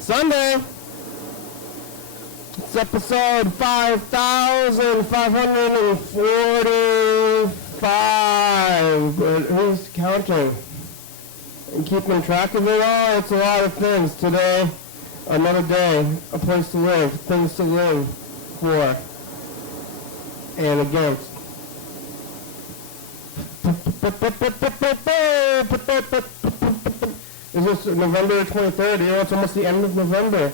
Sunday. It's episode 5,545. But who's counting and keeping track of it all? It's a lot of things. Today, another day, a place to live, things to live for and against. Is this November 23rd? You know, it's almost the end of November.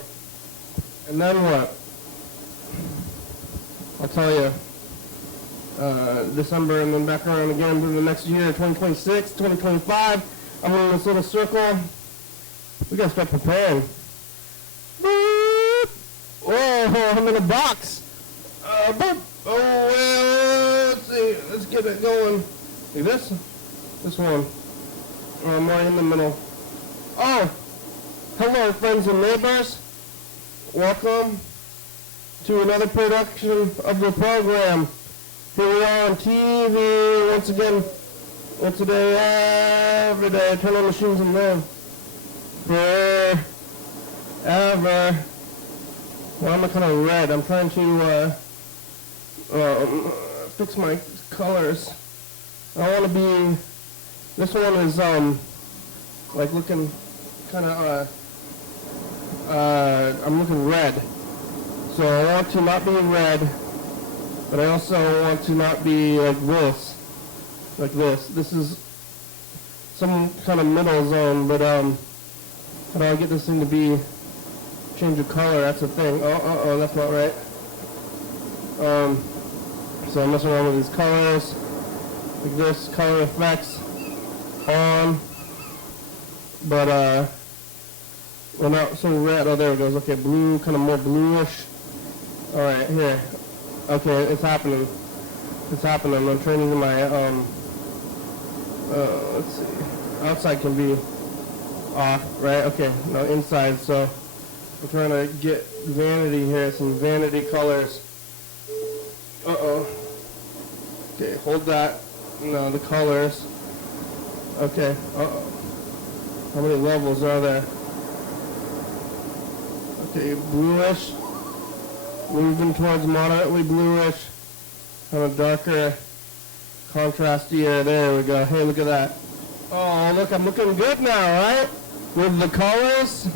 And then what? I'll tell you. December and then back around again for the next year, 2026, 2025. I'm in this little circle. We gotta start preparing. Oh, I'm in a box. Oh, well, let's see. Let's get it going. See this? This one. I'm right in the middle. Oh, hello, friends and neighbors. Welcome to another production of the program. Here we are on TV once again. And today, every day, turn on machines and live. Forever. Well, I'm kind of red. I'm trying to fix my colors. I want to be. This one is like looking kind of I'm looking red. So I want to not be red, but I also want to not be like this. Like this. This is some kind of middle zone, but how do I get this thing to be change of color? That's the thing. Oh, that's not right. So I'm messing around with these colors. Like this, color effects on, but we're not so red. Oh, there it goes. Okay, blue, kind of more bluish. All right, here. Okay, it's happening. It's happening. I'm turning my let's see. Outside can be off, right? Okay, no, inside. So I'm trying to get vanity here, some vanity colors. Okay, hold that. No, the colors. Okay. How many levels are there? Okay, bluish. Moving towards moderately bluish. Kind of darker, contrastier. There we go. Hey, look at that. Oh, look, I'm looking good now, right? With the colors.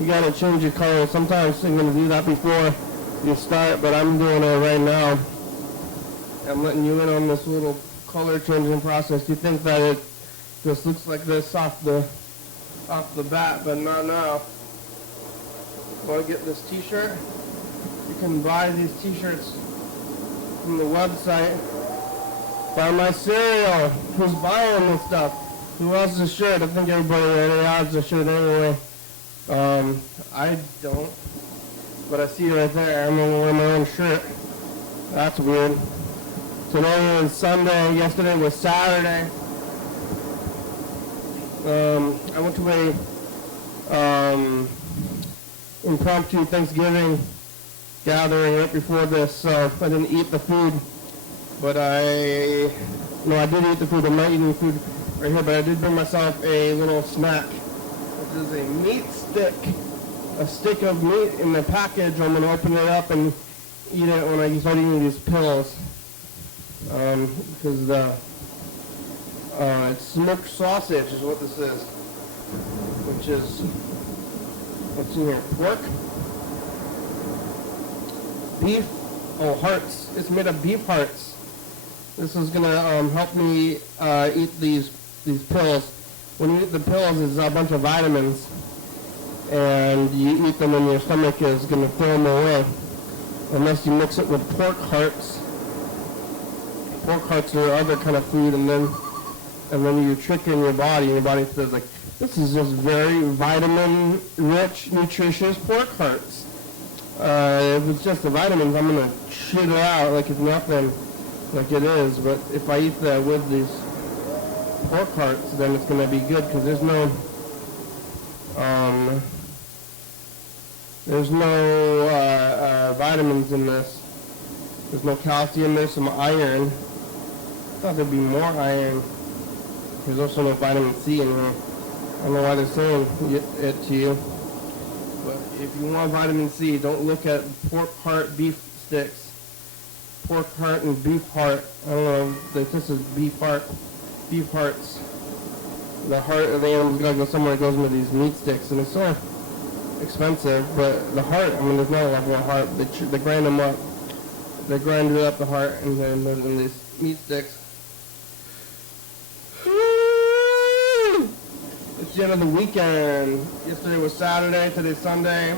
You gotta change your colors. Sometimes you're gonna do that before you start, but I'm doing it right now. I'm letting you in on this little color changing process. You think that it just looks like this off the bat, but not now. Want to get this t-shirt? You can buy these t-shirts from the website. Buy my cereal. Who's buying this stuff? Who else is a shirt? I think everybody already has a shirt anyway. I don't. But I see right there. I'm going to wear my own shirt. That's weird. Today is Sunday. Yesterday was Saturday. I went to a impromptu Thanksgiving gathering right before this, so I didn't eat the food. But I did eat the food. I'm not eating food right here, but I did bring myself a little snack, which is a meat stick. A stick of meat in the package. I'm going to open it up and eat it when I start eating these pills. Because it's smoked sausage is what this is, which is, what's in here, pork, beef, hearts. It's made of beef hearts. This is going to help me eat these pills. When you eat the pills, it's a bunch of vitamins, and you eat them and your stomach is going to throw them away, unless you mix it with pork hearts. Pork hearts are other kind of food, and then you trick in your body, and your body says, like, this is just very vitamin-rich, nutritious pork hearts. If it's just the vitamins, I'm going to shit it out like it's nothing, like it is. But if I eat that with these pork hearts, then it's going to be good, because there's no vitamins in this. There's no calcium. There's some iron. I thought there'd be more iron. There's also no vitamin C in here. I don't know why they're saying it to you. But if you want vitamin C, don't look at pork heart beef sticks. Pork heart and beef heart. I don't know. This is beef heart. Beef hearts. The heart of the animal's got to go somewhere. It goes into these meat sticks, and it's so expensive. But the heart, I mean, there's not a lot of heart. They grind them up. They grind it up, the heart, and then put it in these meat sticks. It's the end of the weekend. Yesterday was Saturday, today's Sunday.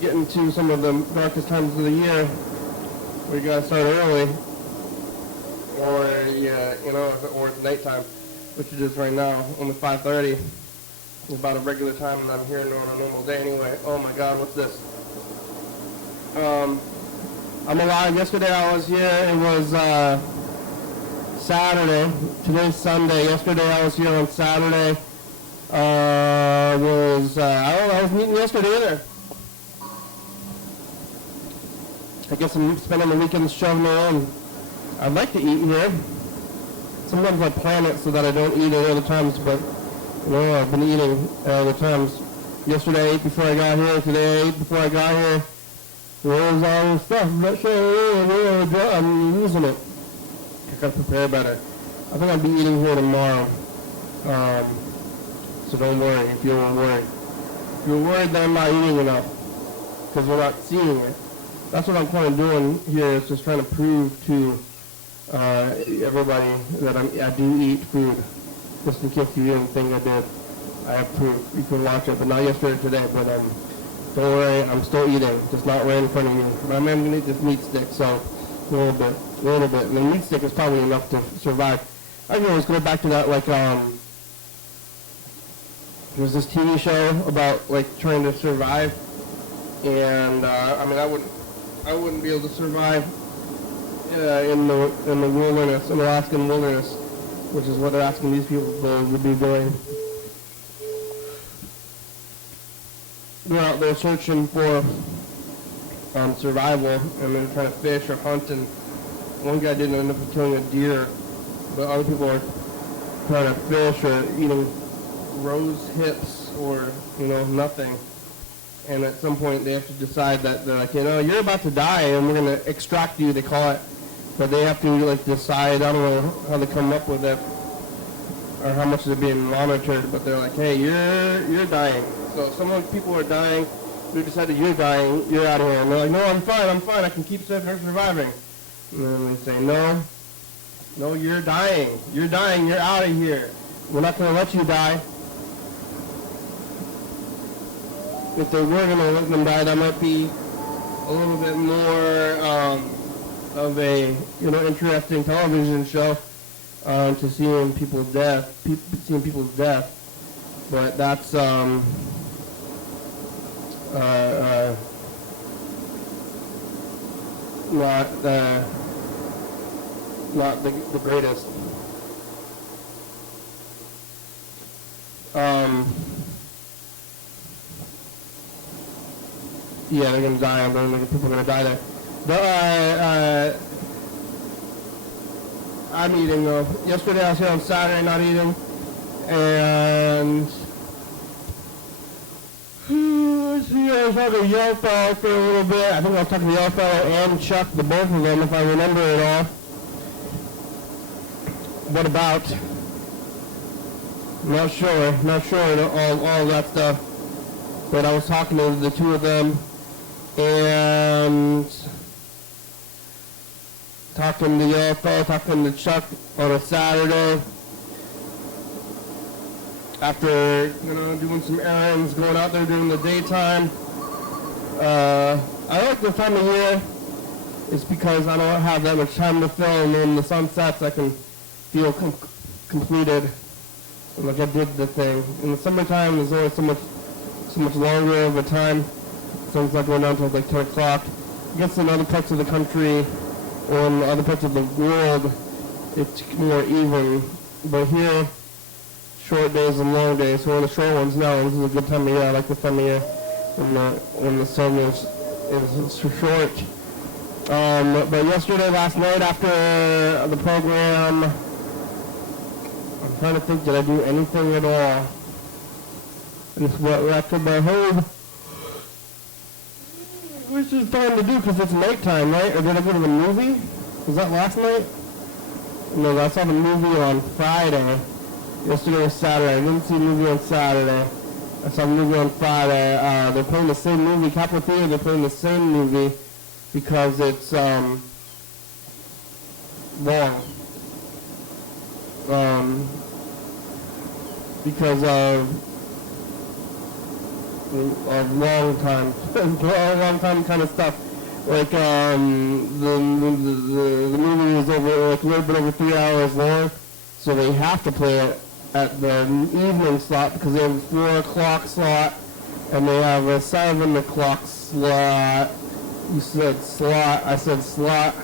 Getting to some of the darkest times of the year. We gotta start early, or or it's nighttime, which it is right now, only 5:30. It's about a regular time that I'm here on a normal day anyway. Oh my God, what's this? I'm alive. Yesterday I was here. It was Saturday. Today's Sunday. Yesterday I was here on Saturday. I was meeting yesterday either. I guess I'm spending the weekends shoving around. I'd like to eat here. Sometimes I plan it so that I don't eat at other times, but I've been eating at other times. Yesterday I ate before I got here. Today I ate before I got here. There's all this stuff. I'm not sure I'm using it. I gotta prepare better. I think I'll be eating here tomorrow. So don't worry if you're worried. If you're worried that I'm not eating enough, because we're not seeing it. That's what I'm kind of doing here, is just trying to prove to everybody that I do eat food. Just in case you didn't think I did. I have proof. You can watch it, but not yesterday or today. But don't worry, I'm still eating, just not right in front of me. But I'm going to eat this meat stick, so a little bit. And the meat stick is probably enough to survive. I can always go back to that, like, there's this TV show about, like, trying to survive. And, I wouldn't be able to survive in the wilderness, in the Alaskan wilderness, which is what they're asking these people to be doing. They're out there searching for survival, and they're trying to fish or hunt, and one guy didn't end up killing a deer, but other people are trying to fish or eating rose hips or, nothing. And at some point they have to decide that they're like, you're about to die and we're going to extract you, they call it. But they have to decide, I don't know how they come up with it or how much they're being monitored, but they're like, hey, you're dying. So people are dying, we decided you're dying, you're out of here. And they're like, no, I'm fine, I can keep surviving. And then they say, no, you're dying, you're out of here. We're not going to let you die. If they were going to let them die, that might be a little bit more of a interesting television show to seeing people's death. But that's not the greatest. Yeah, they're going to die. People are going to die there. But I'm eating, though. Yesterday I was here on Saturday not eating. And I was talking to Yellow Fellow for a little bit. I think I was talking to Yellow Fellow and Chuck, the both of them, if I remember it all. What about? Not sure all that stuff. But I was talking to the two of them. And talking to Yellow Fellow, talking to Chuck on a Saturday after doing some errands, going out there during the daytime. I like this time of year. It's because I don't have that much time to film. When the sun sets, I can feel completed, like I did the thing. In the summertime, there's always so much longer of a time. Sun's not going down until like 10 o'clock. I guess in other parts of the country or in other parts of the world, it's more even. But here, short days and long days. So we're the short ones now, and this is a good time of year. I like this time of year when the sun is short. But last night after the program, trying to think, did I do anything at all? I just went back to my home. Which is fun to do because it's nighttime, right? Or did I go to the movie? Was that last night? No, I saw the movie on Friday. Yesterday was Saturday. I didn't see the movie on Saturday. I saw the movie on Friday. They're playing the same movie. Capitol Theater, they're playing the same movie because it's long. Because of long time kind of stuff. Like the movie is over like a little bit over 3 hours long, so they have to play it at the evening slot because they have a 4 o'clock slot and they have a 7 o'clock slot. You said slot, I said slot.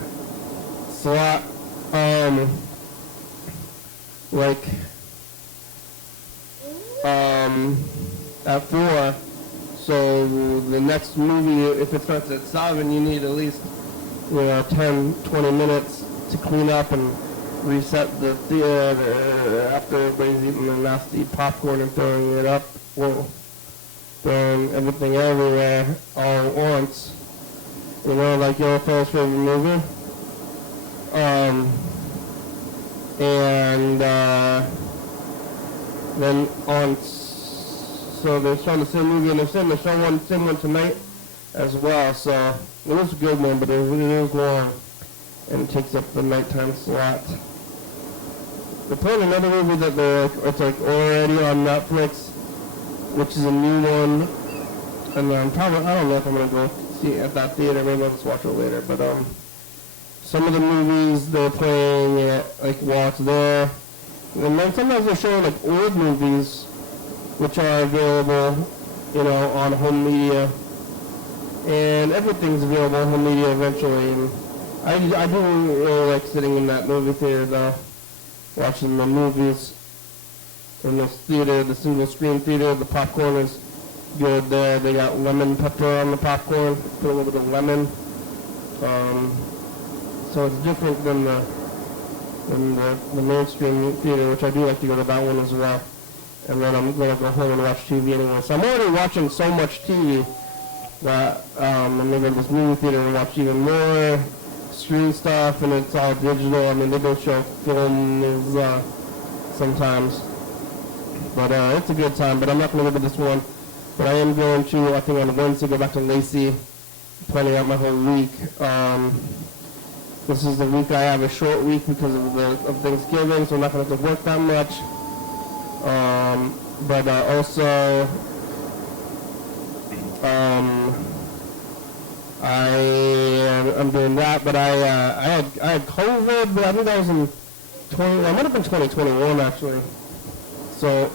At 4. So the next movie, if it starts at 7, you need at least 10, 20 minutes to clean up and reset the theater after everybody's eating their nasty popcorn and throwing it up. Throwing everything everywhere all at once. Like your fellas' favorite movie. Then so they're showing the same movie, and they're showing the same one tonight as well. So it was a good one, but it is long, and it takes up the nighttime slot. They're playing another movie that it's like already on Netflix, which is a new one, and I don't know if I'm gonna go see it at that theater. Maybe I'll just watch it later. But some of the movies they're playing while it's there, and then sometimes they're showing like old movies, which are available, on home media, and everything's available on home media eventually. And I do really like sitting in that movie theater though, watching the movies in this theater, the single screen theater. The popcorn is good there. They got lemon pepper on the popcorn, put a little bit of lemon. So it's different than the mainstream theater, which I do like to go to that one as well. And then I'm going to go home and watch TV anyway. So I'm already watching so much TV that I'm going to go to this movie theater and watch even more screen stuff, and it's all digital. I mean, they don't show films sometimes. But it's a good time. But I'm not going to go to this one. But I am going to, I think on Wednesday, go back to Lacey, planning out my whole week. This is the week I have a short week because of Thanksgiving, so I'm not going to have to work that much. But also, I'm doing that. But I had COVID, but I think that was in I might have been 2021 actually. So,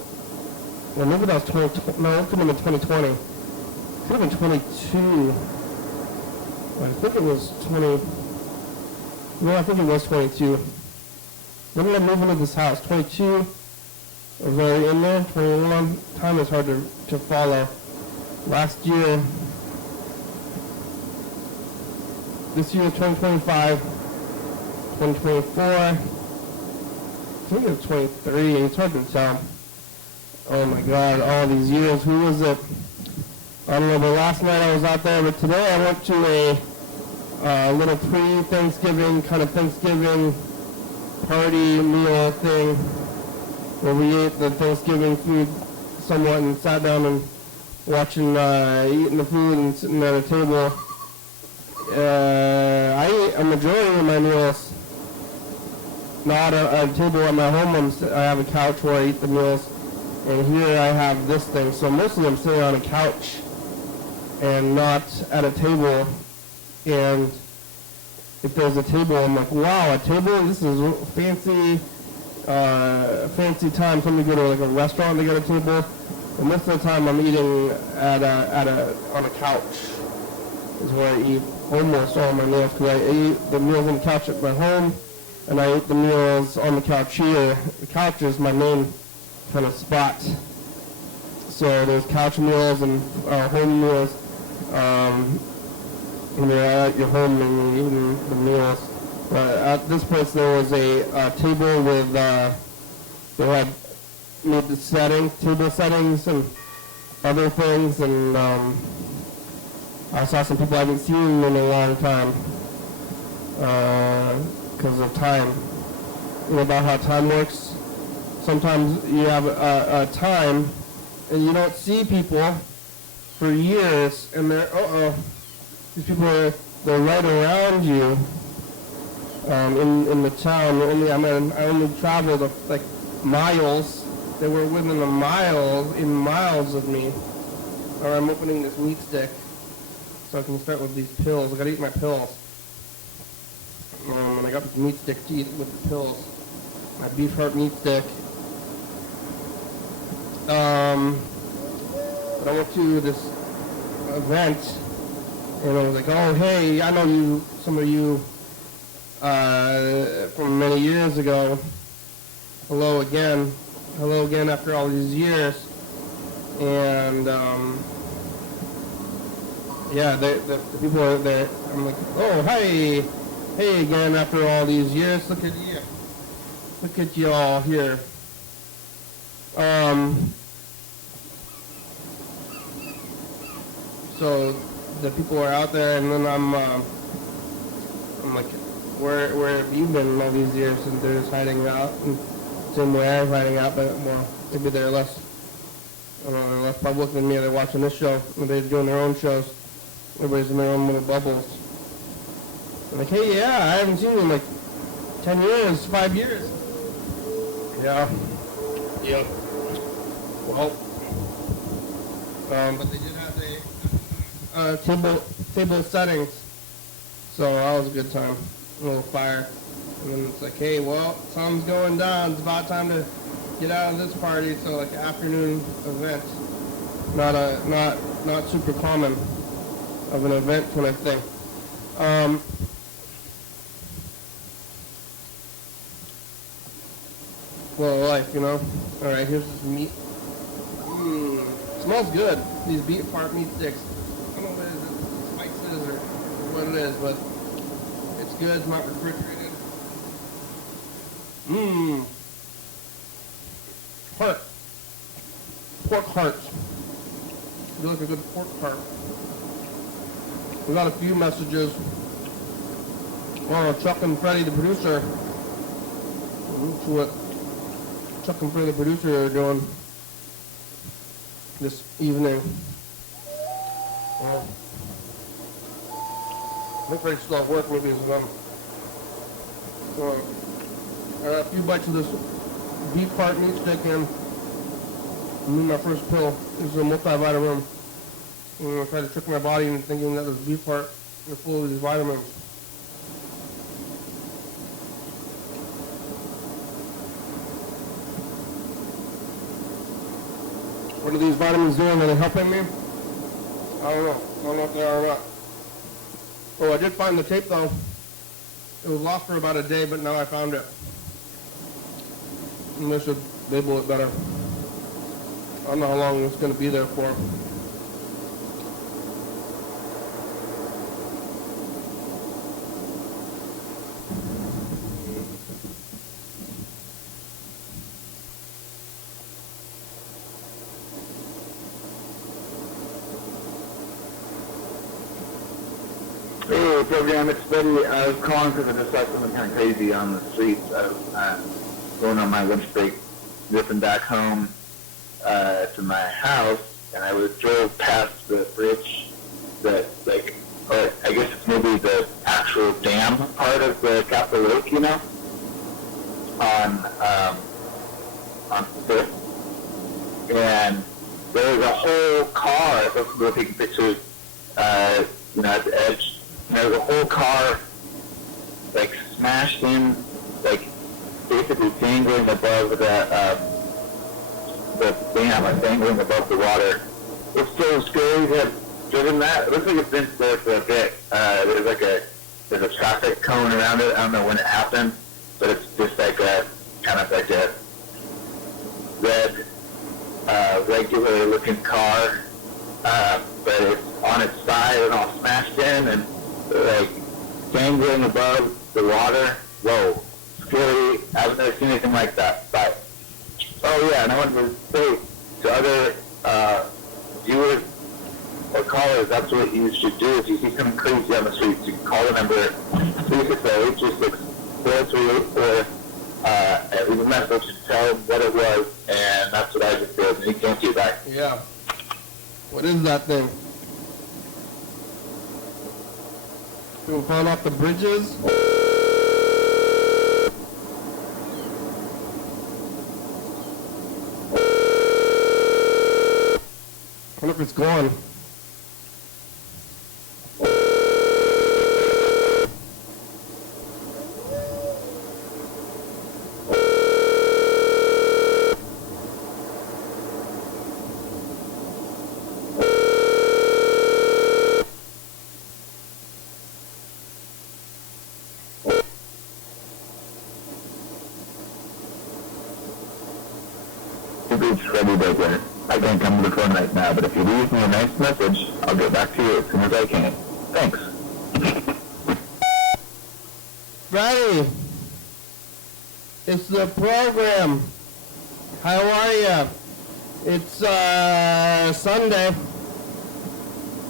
well, maybe that was 2020. No, it could have been 2020. It could have been 22. I think it was 20. No, I think it was 22. When did I move into this house? 22. Was already in there. 21. Time is hard to follow. Last year, this year 2025, 2024. I think it's 23. It's hard to tell. Oh my God, all these years. Who was it? I don't know, but last night I was out there, but today I went to a little pre-Thanksgiving, kind of Thanksgiving party meal thing where we ate the Thanksgiving food somewhat and sat down and watching, eating the food and sitting at a table. I eat a majority of my meals not at a table at my home. I have a couch where I eat the meals, and here I have this thing. So mostly I'm sitting on a couch and not at a table. And if there's a table, I'm like, wow, a table? This is fancy, fancy time. Somebody go to like a restaurant, they got a table. And most of the time I'm eating on a couch is where I eat almost all my meals, because I eat the meals on the couch at my home, and I eat the meals on the couch here. The couch is my main kind of spot. So there's couch meals and home meals. When you're at your home and you're eating the meals. At this place there was a table with they had made the table settings and other things, and I saw some people I haven't seen in a long time because of time. You know about how time works? Sometimes you have a time and you don't see people for years, and they're, these people they're right around you in the town. I only traveled like miles. They were within miles of me. All right, I'm opening this meat stick so I can start with these pills. I gotta eat my pills. And I got this meat stick to eat with the pills. My beef heart meat stick. But I went to this event, and I was like, oh, hey, I know you, some of you from many years ago. Hello again after all these years. And yeah, the people are there. I'm like, oh, hey again after all these years. Look at you all here. So the people are out there, and then I'm like, where have you been all these years? And they're just hiding out, and same way I'm hiding out, but more maybe they're less public than me. They're watching this show, and they're doing their own shows. Everybody's in their own little bubbles. I'm like, hey, yeah, I haven't seen you in like 10 years, 5 years. Yeah. Yep. Well, but they did have table settings, so that was a good time. A little fire, and then it's like, hey, well, sun's going down. It's about time to get out of this party. So like afternoon event, not super common of an event kind of thing. Well, life, you know. All right, here's this meat. Smells good. These beef heart meat sticks. I don't know what it is, spices or what it is, but it's good. It's not refrigerated. Heart. Pork hearts. You like a good pork heart. We got a few messages. Oh, Chuck and Freddie, the producer. What Chuck and Freddie, the producer, are doing this evening. Well, I think Freddie's still at work. Maybe it's done. So, I got a few bites of this beef heart meat stick in. I'm in my first pill. This is a multivitamin. I'm going to try to trick my body into thinking that this beef heart is full of these vitamins. What are these vitamins doing? Are they helping me? I don't know. I don't know if they are or not. Oh, I did find the tape though. It was lost for about a day, but now I found it. And they should label it better. I don't know how long it's going to be there for. Hey, program, it's Betty. I was calling because I just saw something kind of crazy on the streets. I was going on my lunch break, zipping back home to my house, and I drove past the bridge that, like, or I guess it's maybe the actual dam part of the Capitol Lake, you know, on Fifth. And there was a whole car. I was supposed to go taking pictures, you know, at the edge. And there was a whole car, like, smashed in, like, basically dangling above the dam, like, dangling above the water. It's so scary to have driven that. It looks like it's been there for a bit. There's a traffic cone around it. I don't know when it happened, but it's just like a, kind of like a red, regular looking car, but it's on its side and all smashed in and, like, dangling above the water. Whoa, scary. I've never seen anything like that. But Oh yeah, and I wanted to say to other viewers or callers, that's what you should do. If you see something crazy on the streets, you can call the number 360-826-4384 and leave a message and tell them what it was, and that's what I just did, and he came to you back. Yeah. What is that thing? People falling off the bridges? I wonder if it's gone. It's ready, Baker. I can't come to the phone right now, but if you leave me a nice message, I'll get back to you as soon as I can. Thanks. Friday, it's the program. How are ya? It's Sunday.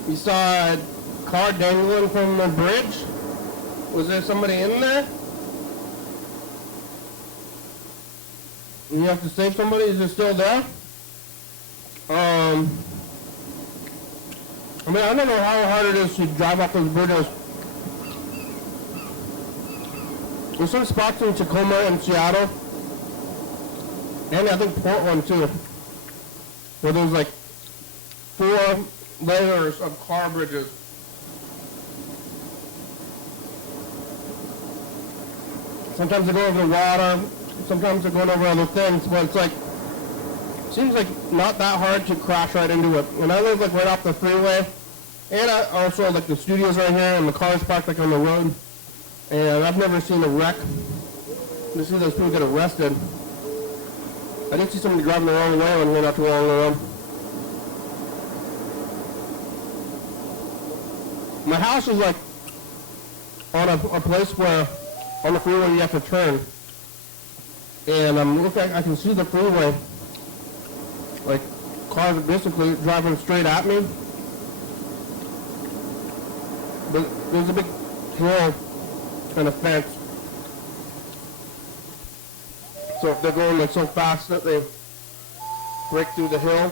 You saw a car dangling from the bridge? Was there somebody in there? You have to save somebody? Is it still there? I mean, I don't know how hard it is to drive up those bridges. There's some spots in Tacoma and Seattle, and I think Portland too, where there's like 4 layers of car bridges. Sometimes they go over the water, sometimes they're going over other things, but it's like, seems like not that hard to crash right into it. And I live like right off the freeway, and I also like the studio's right here, and the car's parked like on the road. And I've never seen a wreck. You see those people get arrested. I didn't see somebody driving the wrong way when we not too long ago. My house is like on a place where on the freeway you have to turn. And I'm looking, I can see the freeway. Like cars are basically driving straight at me. But there's a big hill and a fence. So if they're going like so fast that they break through the hill,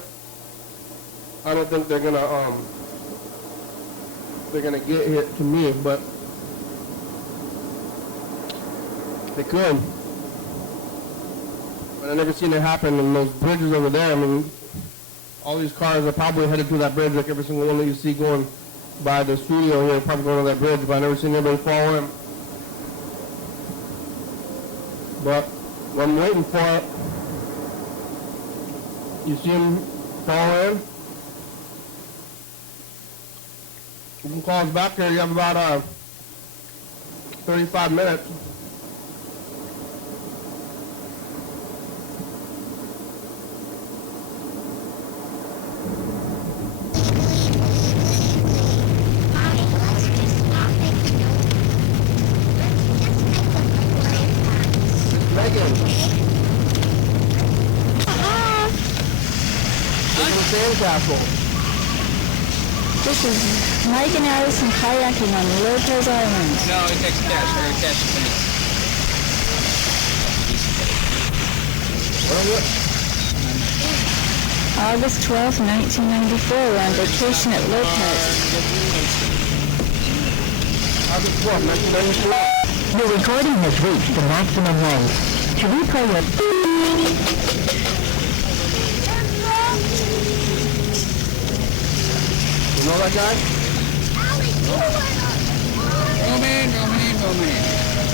I don't think they're gonna get hit to me, but they could. But I've never seen it happen in those bridges over there. I mean, all these cars are probably headed to that bridge, like every single one that you see going by the studio here, probably going to that bridge, but I've never seen anybody fall in. But I'm waiting for it. You see him fall in? You can call us back here. You have about 35 minutes. Sandcastle. This is Mike and Allison kayaking on Lopez Island. No, it takes cash. We're going to cash it. August 12th, 1994. We're on vacation at Lopez. August 12th, 1994. Your recording has reached the maximum length. To replay your... You know that guy? Roman.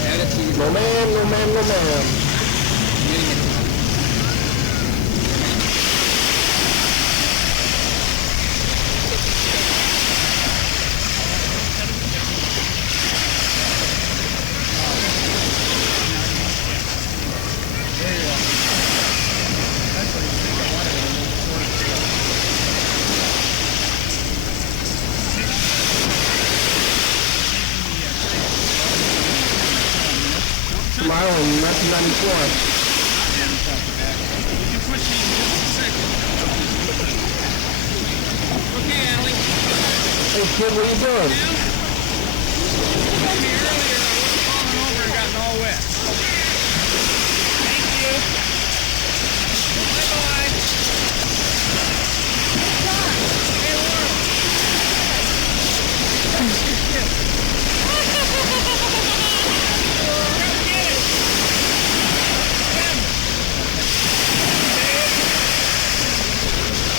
Add it to your... Roman. Smile in 1994. Hey kid, what are you doing? Maybe earlier I would have fallen over and gotten all wet. Thank you. Bye-bye. Hey, Laura. Come get it.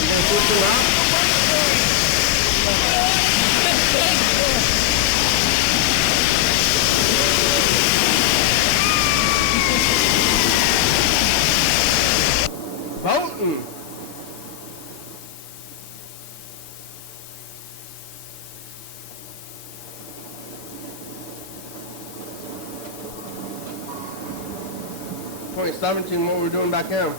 You guys looking up? Fountain. .17, what we're doing back here?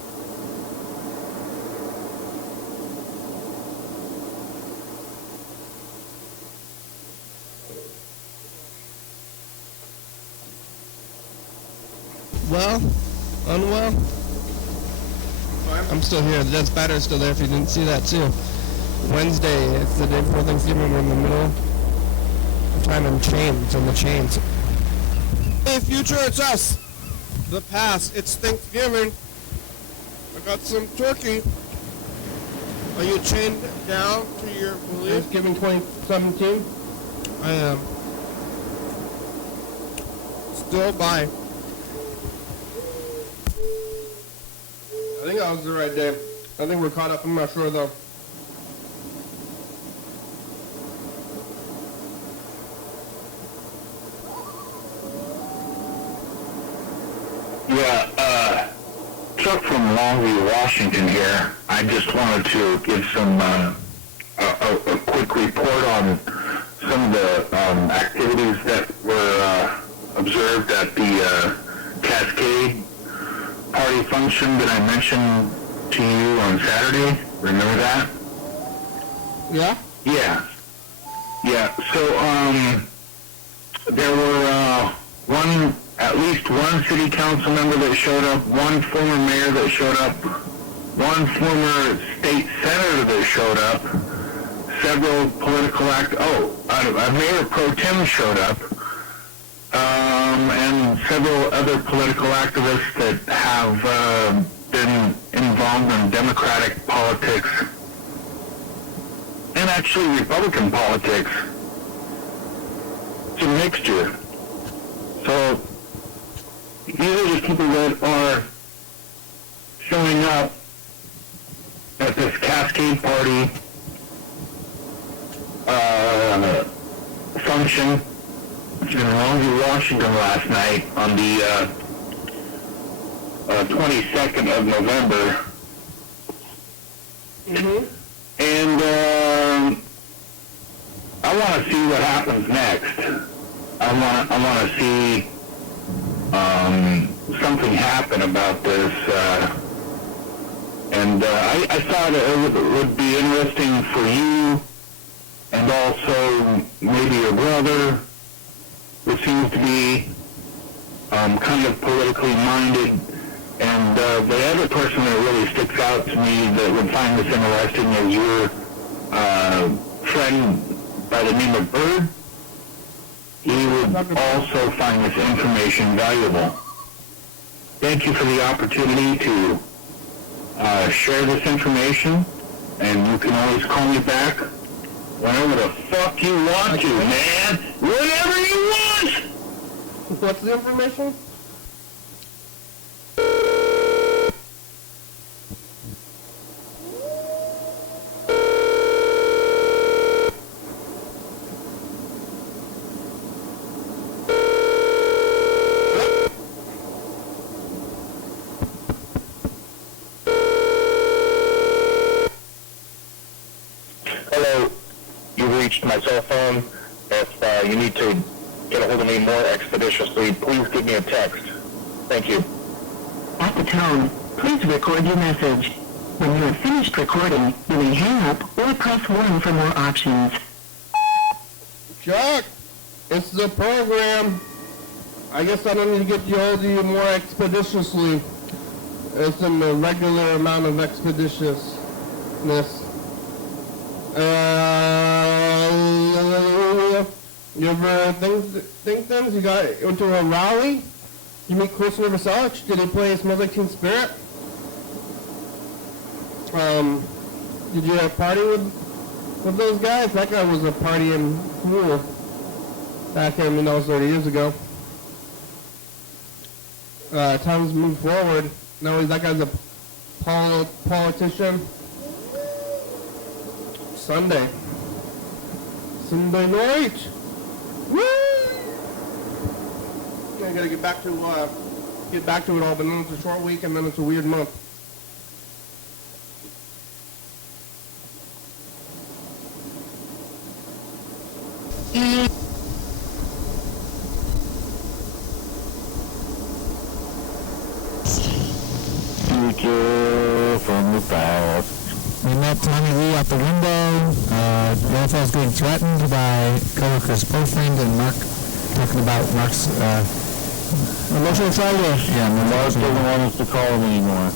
Well, unwell. I'm still here. The dead spider is still there if you didn't see that too. Wednesday, it's the day before Thanksgiving. We're in the middle of time and chains on the chains. Hey, future, it's us. The past, it's Thanksgiving. I got some turkey. Are you chained down to your belief? Thanksgiving 2017? I am. Still by. I think that was the right day. I think we're caught up. I'm not sure though. Yeah, Chuck from Longview, Washington here. I just wanted to give some a quick report on some of the activities that were observed at the Cascade party function that I mentioned to you on Saturday. Remember that? Yeah? Yeah. Yeah. So there were at least one city council member that showed up, one former mayor that showed up, one former state senator that showed up, several political a mayor pro tem showed up, and several other political activists that have been involved in Democratic politics and actually Republican politics. It's a mixture. So these are the people that are showing up at this Cascade Party function in Longview, Washington last night on the 22nd of November. Mm-hmm. And I want to see what happens next. I want to see something happen about this. And I thought it would be interesting for you and also maybe your brother, who seems to be kind of politically minded. And the other person that really sticks out to me that would find this interesting is your friend by the name of Bird. He would also find this information valuable. Thank you for the opportunity to share this information, and you can always call me back whenever the fuck you want to, man. Whenever you want! What's the information? Hello, you reached my cell phone. If you need to get a hold of me more expeditiously, please give me a text. Thank you. At the tone, please record your message. When you have finished recording, you may hang up or press 1 for more options. Chuck, it's the program. I guess I don't need to get you hold of you more expeditiously. It's in the regular amount of expeditiousness. You ever think things? You went to a rally? You meet Chris Novoselic? Did he play Smells Like Teen Spirit? Did you party with those guys? That guy was a partying fool back in, that was 30 years ago. Times move forward. Now that guy's a politician. Sunday night. Woo! I gotta get back to it all, but then it's a short week and then it's a weird month. Future from the past. We met Tommy Lee out the window. The NFL's getting threatened by coworker's boyfriend, and Mark talking about Mark's emotional failure. Yeah, Mark doesn't want us to call him anymore.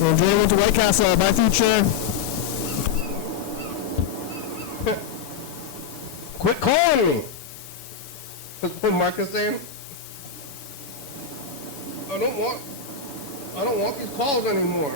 Well, Jay went to White Castle. Bye, future. Quit calling me! That's what Mark is saying. I don't want these calls anymore.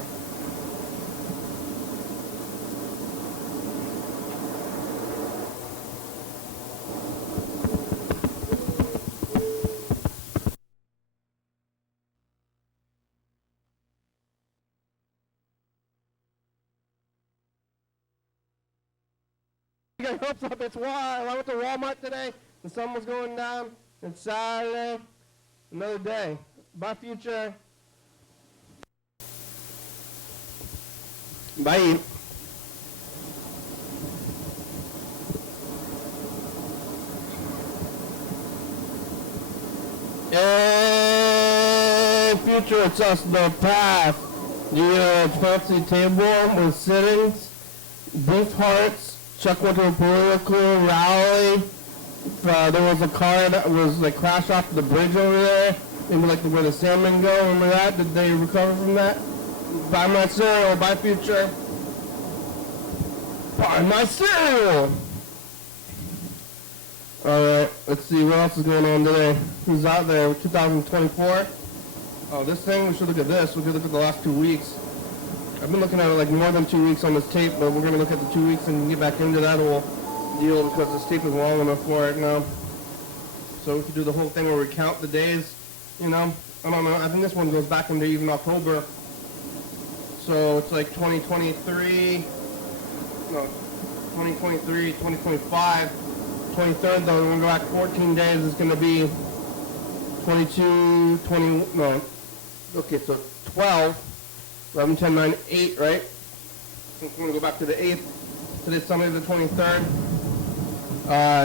I got hopes up. It's wild. I went to Walmart today. The sun was going down. It's Saturday. Another day. Bye, future. Bye. Hey, future, it's us, the path. The fancy table with sittings, beef hearts. Chuck went to a political rally. There was a car that was crashed off the bridge over there. Maybe where the salmon go. Remember that? Did they recover from that? Buy my cereal. Buy future. Buy my cereal. All right. Let's see what else is going on today. Who's out there? 2024. Oh, this thing. We should look at this. We could look at the last 2 weeks. I've been looking at it more than 2 weeks on this tape, but we're going to look at the 2 weeks and get back into that whole deal because this tape is long enough for it now. So we could do the whole thing where we count the days, I don't know. I think this one goes back into even October. So it's 2023, 2025. 23rd, though, we're going to go back 14 days. It's going to be 22, 20, no. Okay, so 12. 11, 10, 9, 8, right? So we're going to go back to the 8th. Today's Sunday the 23rd.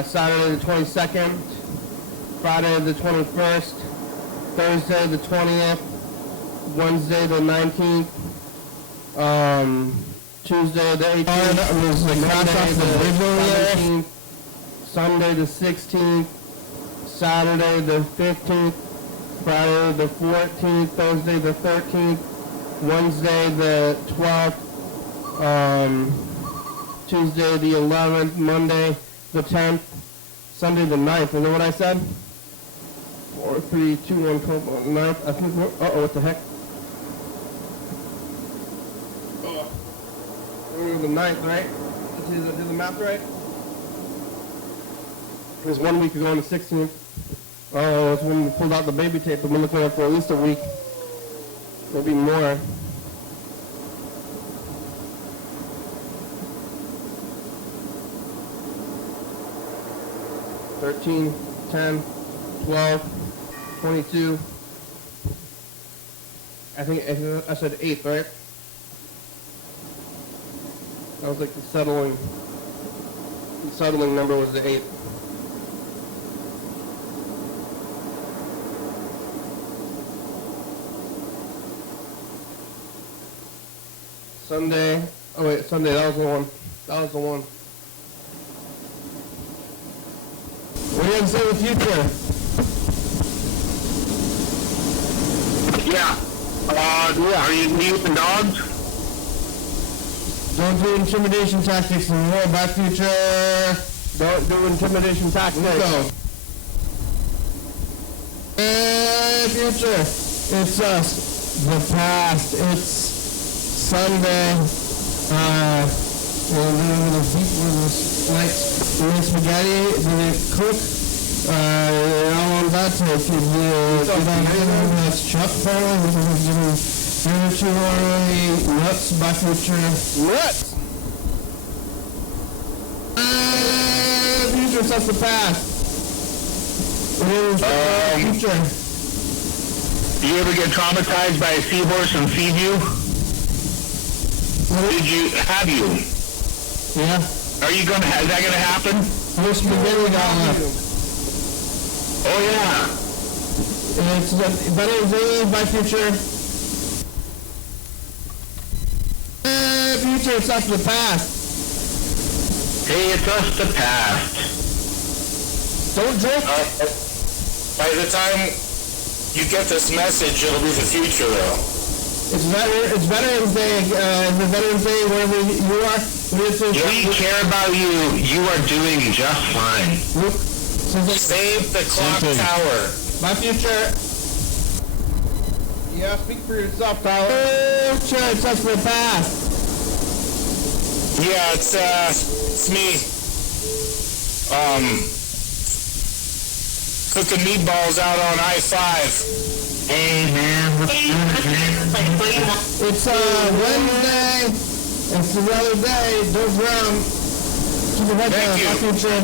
Saturday the 22nd. Friday the 21st. Thursday the 20th. Wednesday the 19th. Tuesday the 18th. Monday the 17th. Sunday the 16th. Saturday the 15th. Friday the 14th. Thursday the 13th. Wednesday the 12th, Tuesday the 11th, Monday the 10th, Sunday the 9th. You know what I said? 4, 3, 2, 1, 12, 9th. I think, what the heck? We're the 9th, right? Did the math right? It was 1 week ago on the 16th. Oh, that's when we pulled out the baby tape. I've been looking at it for at least a week. Maybe more. $13, $10, $12, $22. I think I said 8th, right? That was the settling number was the 8th. Sunday. Oh wait, Sunday. That was the one. What do you have to say in the future? Yeah. Are you using dogs? Don't do intimidation tactics anymore. Bye, future. Don't do intimidation tactics. Hey, future, it's us, the past. It's Sunday. And the people like spaghetti. Did it cook? All on that take. That's Chuck apparently. Here's to Knucks by future. Knucks. Future, that's the past. Future. Do you ever get traumatized by a seahorse in Seaview? Have you? Yeah. Are you gonna, is that gonna happen? Where's spaghetti got left? Oh yeah. It's better than by future. Future, it's us the past. Hey, it's us the past. Don't drift. By the time you get this message, it'll be the future, though. It's Veterans Day. The Veterans Day, wherever you are. We care about you. You are doing just fine. Look, Save the clock tower. my future. Yeah, speak for yourself, Tyler. Future, it's us the past. Yeah, it's me. Cooking meatballs out on I-5. Hey man, It's Wednesday. It's another day. Don't drown. Keep your head down. Thank you. My future.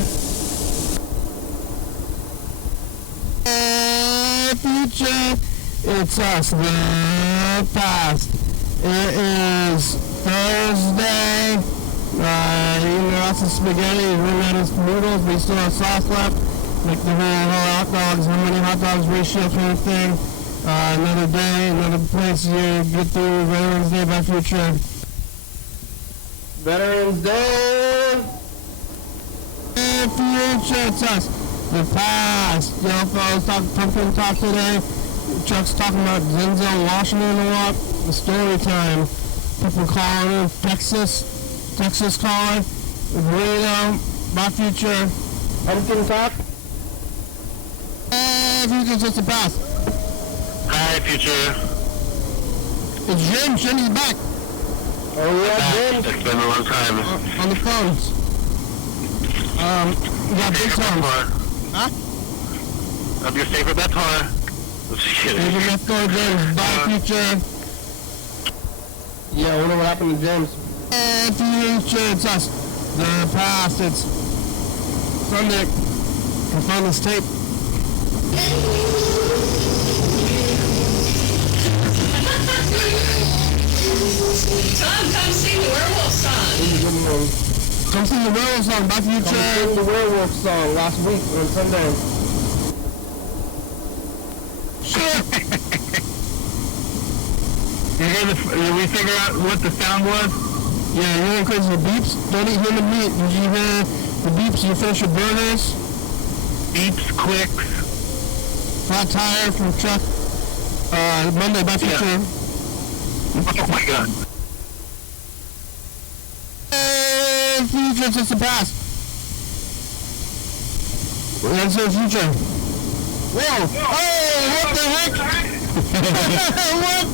Future. It's us, the past. It is Thursday. Eating lots of spaghetti, running out of noodles, but you still have sauce left. Like the whole hot dogs, how many hot dogs ratio kind of thing. Another day, another place you get through Veterans Day by future. Veterans Day! Future, it's us. The past. Young fellas talk pumpkin talk today. Chuck's talking about Denzel Washington a lot. The story time. People calling him Texas calling. Burrito. My future. Pumpkin talk. Future's just the past. hi future. It's Jim. Jimmy's back. Oh yeah, Jim. It's been a long time. On the phones. We got big songs. Huh? Of your favorite mentor. Just kidding. Favorite mentor, James. Bye, future. Yeah, I wonder what happened to James. Future, it's us. The past, it's Sunday. Can find this tape. Tom, come sing the werewolf song. Come sing the werewolf song. Bye, future. Come sing the werewolf song last week on Sunday. Did we figure out what the sound was? Yeah, you hearing crazy beeps? Don't eat human meat. Did you hear the beeps? You finish your burgers? Beeps, clicks. Flat tire from Chuck. Monday, by future. Oh my god. Future, it's just the past. That's the future. Whoa! Hey, what the heck? What?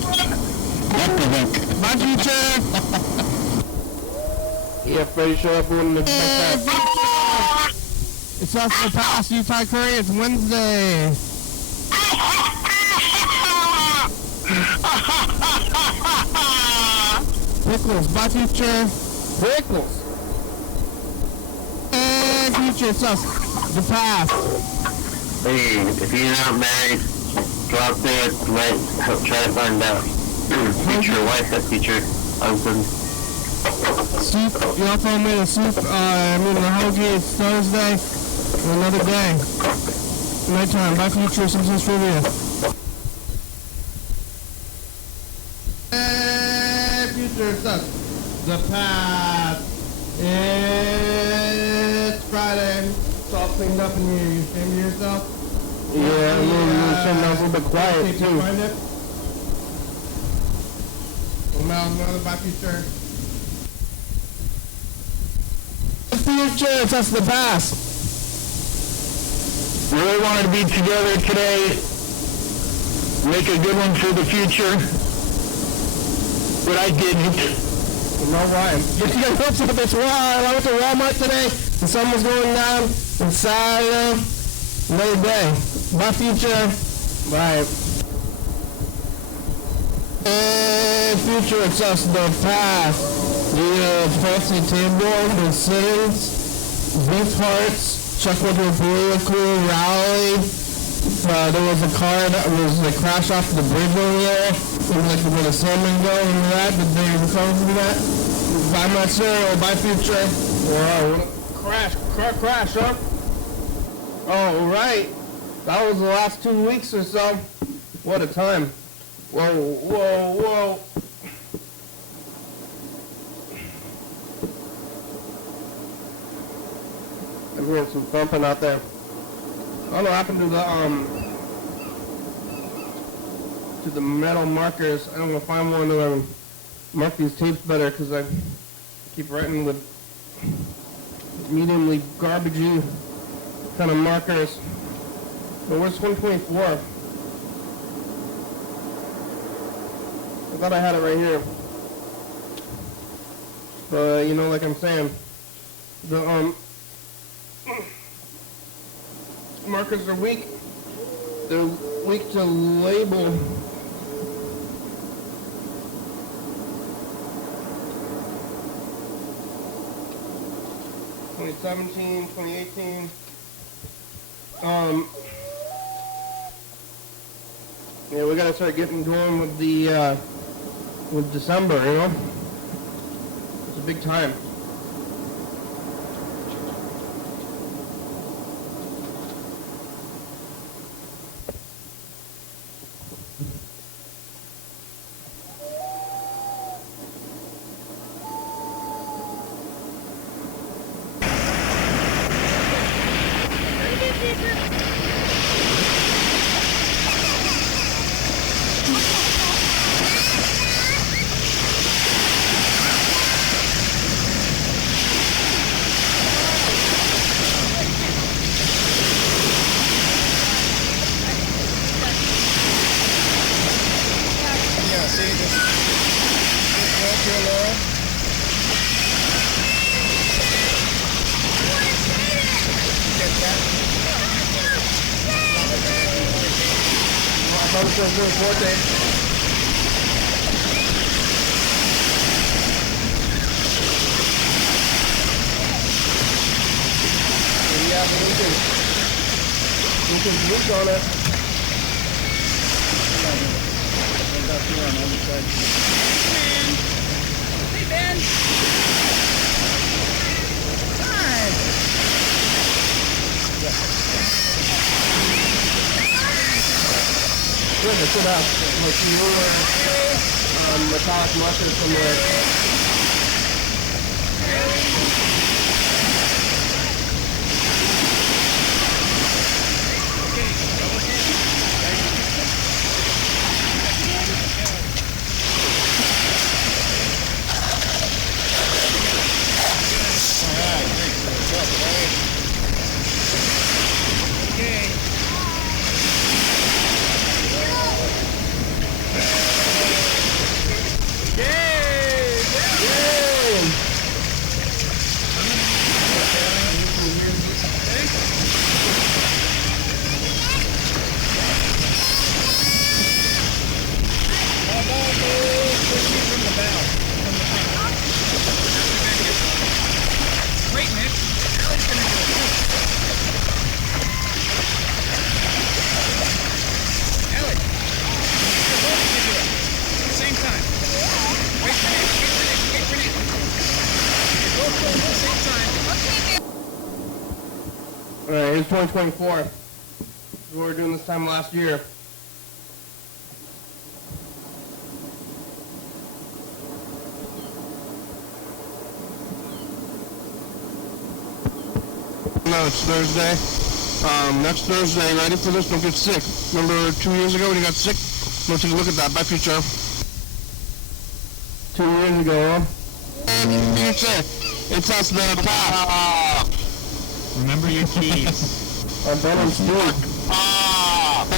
What the heck? My future. Yeah, Freddy showed up when the It's us the past, you Ty Curry, it's Wednesday. Pickles, my future. Pickles. Future, it's us. The past. Hey, if you're not married, go out there, try to find out. Future wife, that future husband. Soup, you also made a soup, the hoagie, it's Thursday, another day. Nighttime, by future, Simpsons Trivia. Future, it's us. The past. It's Friday. It's all cleaned up in here. You ashamed of yourself? Yeah, I'm a little bit quiet, too. Find it? Another by future. Future, it's us the past. Really wanted to be together today. make a good one for the future, but I didn't. You know why? You got hooks with this wall. I went to Walmart today. The sun was going down. It's Saturday. Another day. My future. Right. Future, it's us, the past. The fancy table, the sittings, beef hearts, Chuck went to a political rally. There was a car that was like crashed off the bridge over there. It was like where the salmon go and that. Did they recover from that? Buy my cereal, buy future. Wow, crash, huh? Oh, right. That was the last 2 weeks or so. What a time. Whoa. I'm hearing some thumping out there. I don't know what happened to the metal markers. I'm gonna find one to mark these tapes better because I keep writing with mediumly garbagey kind of markers. But where's 124? I thought I had it right here. But you know, like I'm saying, the markers are weak. They're weak to label. (2017, 2018). Yeah, we gotta start getting going with the with December, you know. It's a big time. Lincoln's Luke on it. Hey, Ben. Hi. Good, it's good up. Like newer metallic markers from there. Alright, here's 2024. This is what we were doing this time last year. No, it's Thursday. Next Thursday, ready for this? Don't get sick. Remember 2 years ago when you got sick? Let's take a look at that. Bye, future. 2 years ago, huh? Future, it's us, man. Remember your keys. I'm done and still.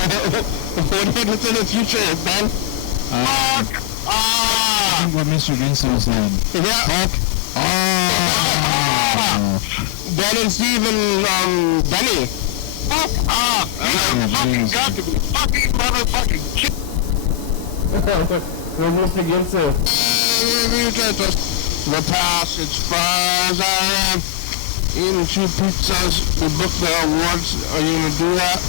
What happens in the future, Ben? I think what Mr. Vincent was saying. Yeah. Fuck. Ben and Steve and Benny. Fuck off! You fucking got to be fucking motherfucking shit! We're just against it. The past, as far as I am, eating 2 pizzas, we booked the awards. Are you gonna do that?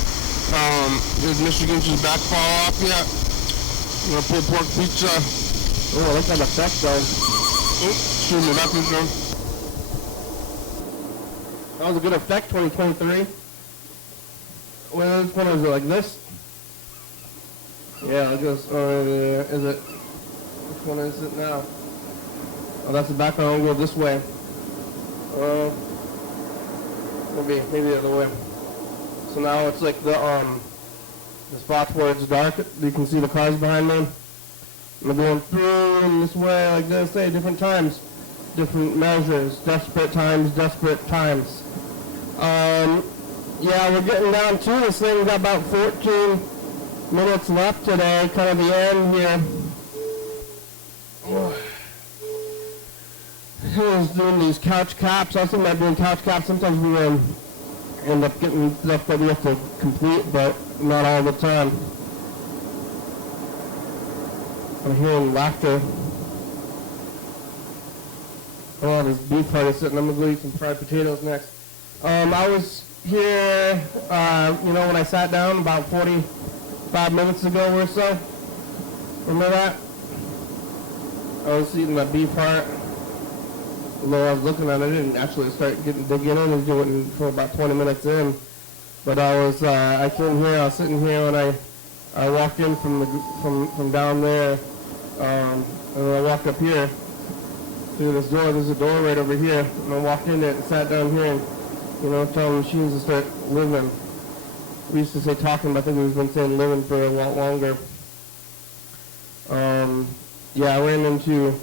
Is Mr. Ginch's back fall off yet? You gonna pull pork pizza? Oh, I like that effect though. Excuse me, that was done. That was a good effect, 2023. Which one is it, like this? Yeah, like this. Or is it? Which one is it now? Oh, that's the background. I'll go this way. Maybe the other way. So now it's like the spots where it's dark. You can see the cars behind me. I'm going through in this way, like this. Hey, different times, different measures, desperate times, desperate times. Yeah, we're getting down to this thing. We've got about 14 minutes left today, kind of the end here. I was doing these couch caps. I was thinking about doing couch caps. Sometimes we end up getting stuff that we have to complete, but not all the time. I'm hearing laughter. Oh, this beef party sitting. I'm going to go eat some fried potatoes next. I was here, when I sat down about 45 minutes ago or so. Remember that? I was eating my beef heart. Although I was looking at it, I didn't actually start digging in and doing it for about 20 minutes in. But I came here, I was sitting here when I walked in from down there, and I walked up here through this door. There's a door right over here, and I walked in it and sat down here and, telling machines to start living. We used to say talking, but I think we've been saying living for a lot longer. Yeah, I ran into,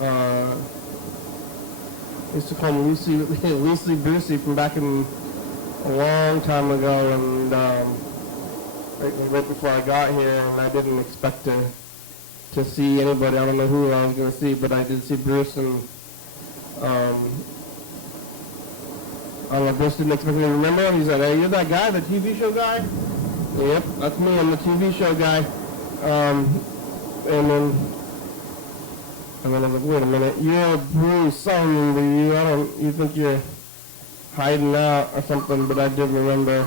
I used to call him Lucy Brucey from back in a long time ago, and right before I got here, and I didn't expect to see anybody. I don't know who I was going to see, but I did see Bruce, and I don't know, Bruce didn't expect me to remember him. He said, "Hey, you're that guy, the TV show guy?" Yep, that's me. I'm the TV show guy. And then I was like, wait a minute, you're Bruce something, you think you're hiding out or something, but I did remember,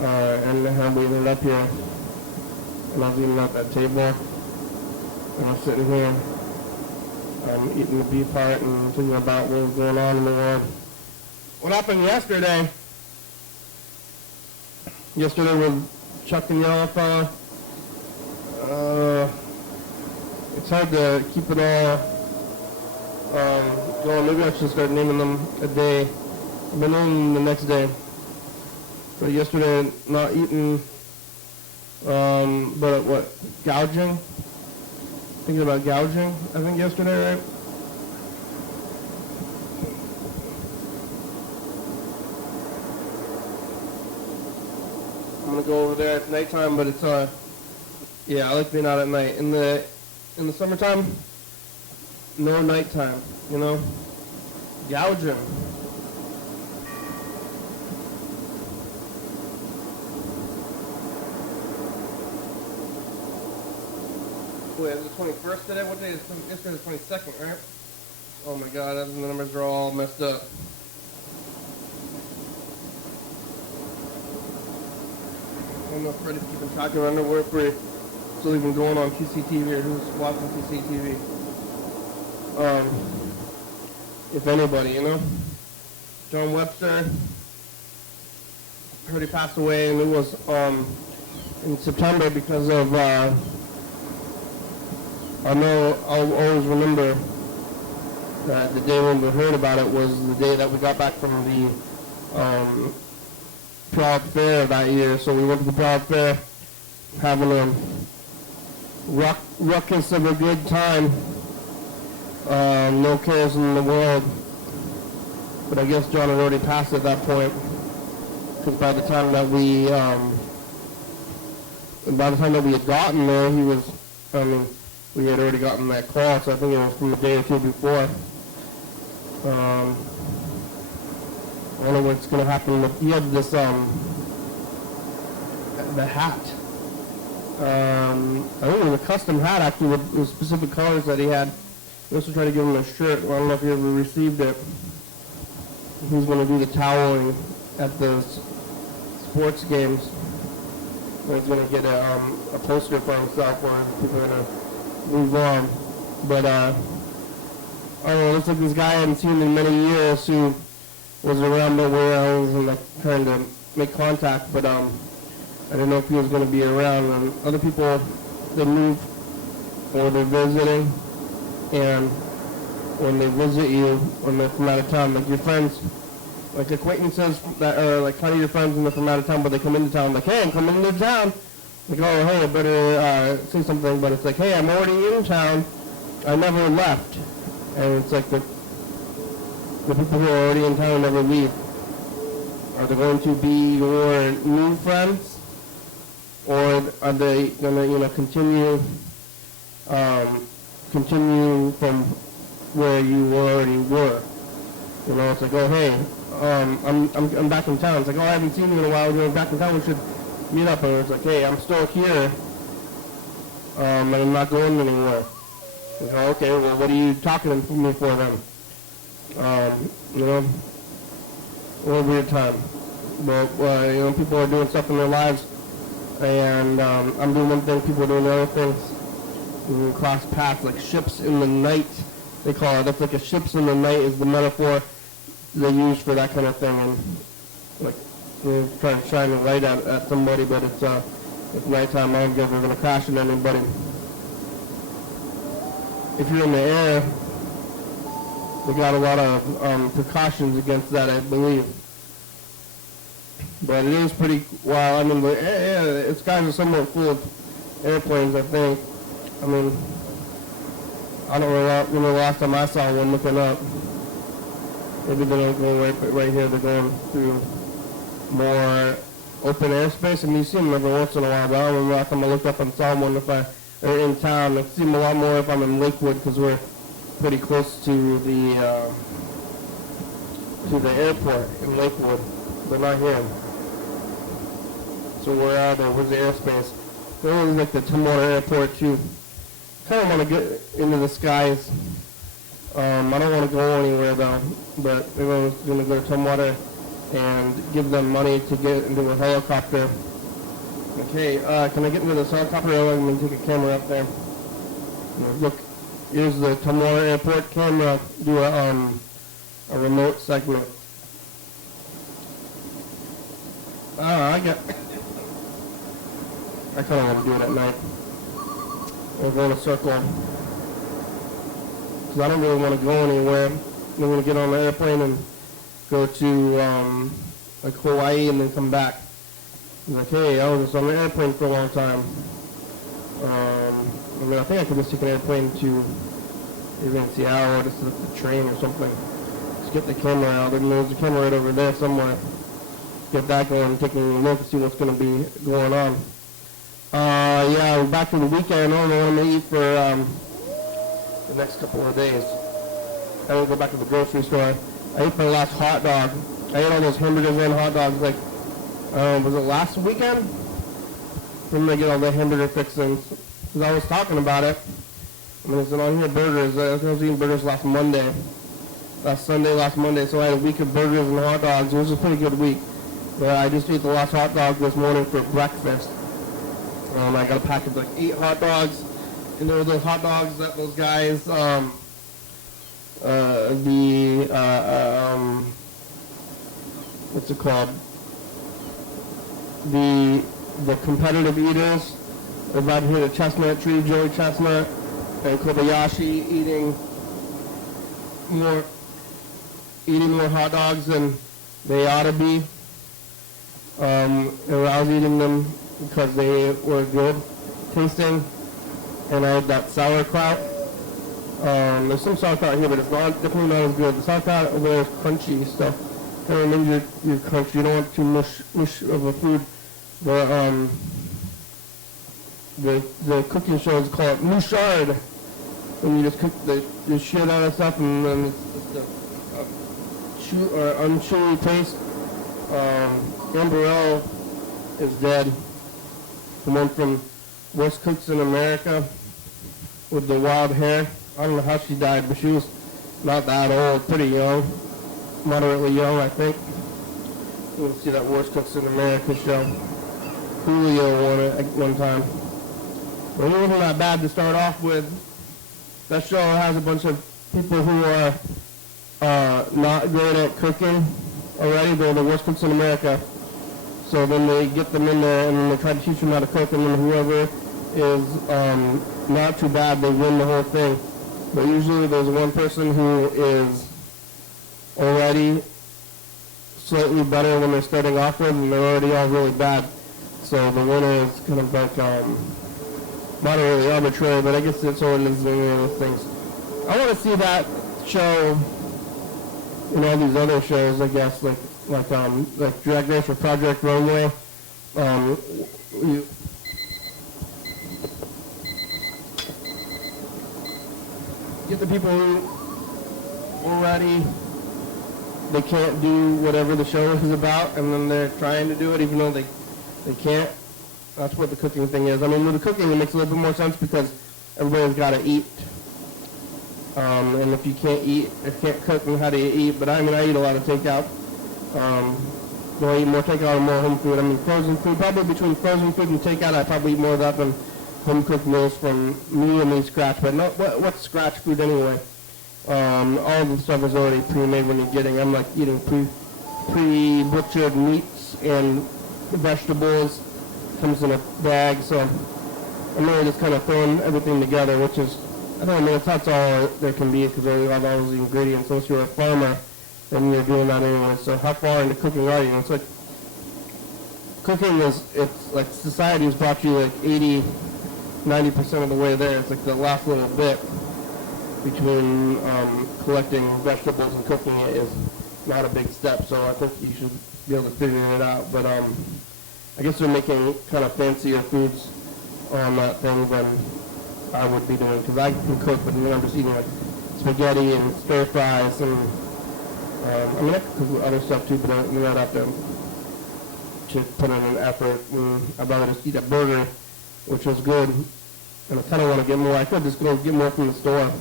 and how we ended up here, and I was eating at that table, and I was sitting here, eating the beef heart and thinking about what was going on in the world. What happened yesterday? Yesterday with Chuck and Yellow Fella, it's hard to keep it all going. Maybe I should start naming them a day. I've been naming them the next day. So yesterday, not eating, but what, gouging? Thinking about gouging, I think yesterday, right? I'm gonna go over there. It's nighttime, but it's yeah, I like being out at night. In the summertime, no nighttime, gouging. Wait, is it the 21st today? What day is it? Yesterday the 22nd, right? Oh my god, the numbers are all messed up. I don't know if Freddie's keeping track of it. I don't know if we're still even going on QCTV or who's watching QCTV. If anybody, John Webster, heard he passed away, and it was in September because of, I'll always remember that the day when we heard about it was the day that we got back from the Proud Fair that year. So we went to the Proud Fair, having a ruckus of a good time. No cares in the world. But I guess John had already passed at that point. Because by the time that we by the time that we had gotten there, he was, we had already gotten that call, so I think it was from a day or two before. I don't know what's going to happen with, he had this, the hat. I think it was a custom hat, actually, with specific colors that he had. We also tried to give him a shirt. Well, I don't know if he ever received it. He's going to do the toweling at the sports games. He's going to get a poster for himself where people are going to move on. But, I don't know, it looks like this guy I hadn't seen in many years who was around nowhere. I was like trying to make contact, but I didn't know if he was going to be around. And other people, they move or they're visiting, and when they visit you, when they're from out of town, like your friends, like acquaintances that are like kind of your friends and they're from out of town, but they come into town like, hey, I'm coming into town. Like, oh, hey, I better say something, but it's like, hey, I'm already in town. I never left. And it's like the people who are already in town never leave. Are they going to be your new friends? Or are they going to, continue from where you already were? It's like, oh, hey, I'm back in town. It's like, oh, I haven't seen you in a while. We're back in town. We should meet up. And it's like, hey, I'm still here. And I'm not going anywhere. Like, oh, okay, well, what are you talking to me for then? A little weird time. But, people are doing stuff in their lives. And I'm doing one thing, people are doing other things. We cross paths like ships in the night, they call it. That's like a ships in the night is the metaphor they use for that kind of thing. And like, trying to shine a light at somebody, but it's nighttime. I don't think we're going to crash into anybody. If you're in the air, we got a lot of precautions against that, I believe. But it is pretty wild. I mean, the skies are somewhat full of airplanes, I think. I mean, I don't remember the last time I saw one looking up. Maybe they don't go right here. They're going through more open airspace. I mean, you see them every once in a while, but I don't remember the last time I looked up and saw one if I are in town. I see them a lot more if I'm in Lakewood because we're pretty close to the airport in Lakewood, but not here. So where are they? Where's the airspace? There was like the Tumwater Airport too. Kind of want to get into the skies. I don't want to go anywhere though, but we're going to go to Tumwater and give them money to get into a helicopter. Okay, can I get into this helicopter? I'm going to take a camera up there. Look, here's the Tumwater Airport camera. Do a remote segment. I kind of want to do it at night. We'll go in a circle. Because I don't really want to go anywhere. I'm going to get on the airplane and go to like Hawaii and then come back. He's like, hey, I was just on the airplane for a long time. I think I could just take an airplane to even Seattle or just the train or something. Just get the camera out. There's a camera right over there somewhere. Get that going, taking a look and see what's going to be going on. Yeah, we're back to the weekend. I don't know what I'm going to eat for the next couple of days. I will go back to the grocery store. I ate my last hot dog. I ate all those hamburgers and hot dogs like, was it last weekend? I'm going to get all the hamburger fixings. Because I was talking about it. I mean, it's on here, burgers. I was eating burgers last Monday. Last Monday. So I had a week of burgers and hot dogs. It was a pretty good week. But I just ate the last hot dog this morning for breakfast. I got a package like 8 hot dogs. And there were those hot dogs that those guys, what's it called? The competitive eaters. About here, the Chestnut Tree, Joey Chestnut, and Kobayashi eating more hot dogs than they ought to be. And I was eating them because they were good tasting. And I had that sauerkraut. There's some sauerkraut here, but it's definitely not as good. The sauerkraut over there is crunchy stuff. Kind of makes your crunch. You don't want too much of a food. But the cooking shows call it mouchard. And you just cook the shit out of stuff, and then it's just a unchewy taste. Amberelle is dead. The one from Worst Cooks in America with the wild hair. I don't know how she died, but she was not that old, pretty young, moderately young, I think. You can see that Worst Cooks in America show. Julio won it at one time. But it wasn't that bad to start off with. That show has a bunch of people who are not good at cooking already. They're the Worst Cooks in America. So then they get them in there and then they try to teach them how to cook, and then whoever is not too bad, they win the whole thing. But usually there's one person who is already slightly better when they're starting off with, and they're already all really bad. So the winner is kind of like, not really arbitrary, but I guess it's all it is in those things. I want to see that show in all these other shows, I guess, like Drag Race or Project Runway. Get the people who already they can't do whatever the show is about, and then they're trying to do it even though they can't. That's what the cooking thing is. I mean, with the cooking, it makes a little bit more sense because everybody's got to eat. And if you can't cook, then how do you eat? But I mean, I eat a lot of takeout. Do I eat more takeout or more home food? I mean, frozen food, probably between frozen food and takeout, I probably eat more of that than home-cooked meals from me and me scratch. But no, what's scratch food anyway? All the stuff is already pre-made when you're getting. I'm like eating pre-butchered meats and vegetables. Comes in a bag, so I'm really just kind of throwing everything together, which is, I don't know, that's all there can be because they have all those ingredients. Unless you're a farmer, then you're doing that anyway. So how far into cooking are you? It's like, cooking is, it's like society's brought you like 80-90% of the way there. It's like the last little bit between collecting vegetables and cooking it is not a big step, so I think you should be able to figure it out. But I guess they're making kind of fancier foods on that thing than I would be doing, because I can cook, but then I'm just eating like spaghetti and stir fries, and I mean I can cook with other stuff too, but I'm not have to put in an effort. I'd rather just eat a burger, which was good, and I kind of want to get more. I could just go get more from the store,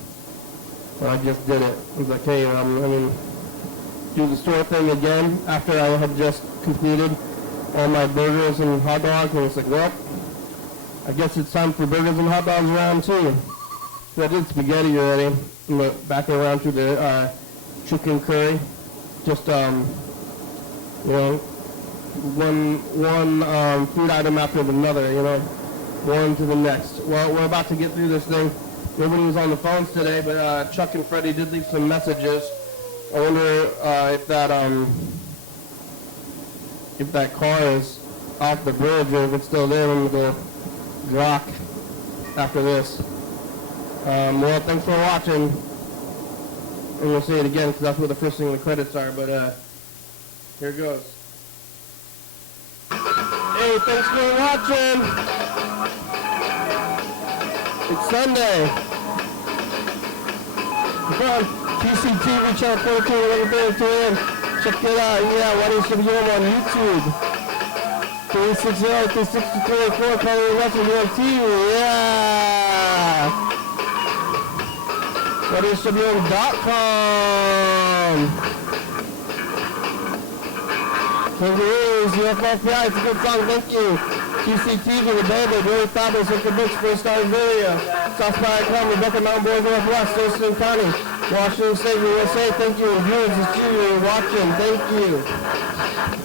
but I just did it. I was like, hey, I mean, do the store thing again after I had just completed all my burgers and hot dogs, and it's like, well, I guess it's time for burgers and hot dogs round two. So I did spaghetti already. I'm back around to the chicken curry. Just you know, one food item after another, you know, one to the next. Well, we're about to get through this thing. Nobody was on the phones today, but Chuck and Freddie did leave some messages. I wonder if that car is off the bridge or if it's still there when we go rock after this. Well, thanks for watching. And we'll say it again because that's where the first thing the credits are, but here it goes. Hey, thanks for watching. It's Sunday. Come on, TCTV channel 42, 11:32 a.m. Check it out. Yeah, YDHWM on YouTube. 360-363-4, calling Wrestling on TV. Yeah. YDHWM.com. Kangaroos, UFFI, it's a good song, thank you. QCTV, The Baby, Very Fabulous, with the Books, First Star Video. Southside.com, Rebecca Mountain Boys, Northwest, Thurston County, Washington State, USA, thank you. Viewers, it's you watching, thank you.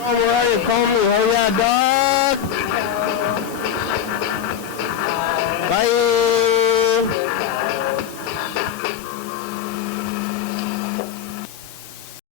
Oh, where are you? Call me. Oh, yeah, dog. Bye.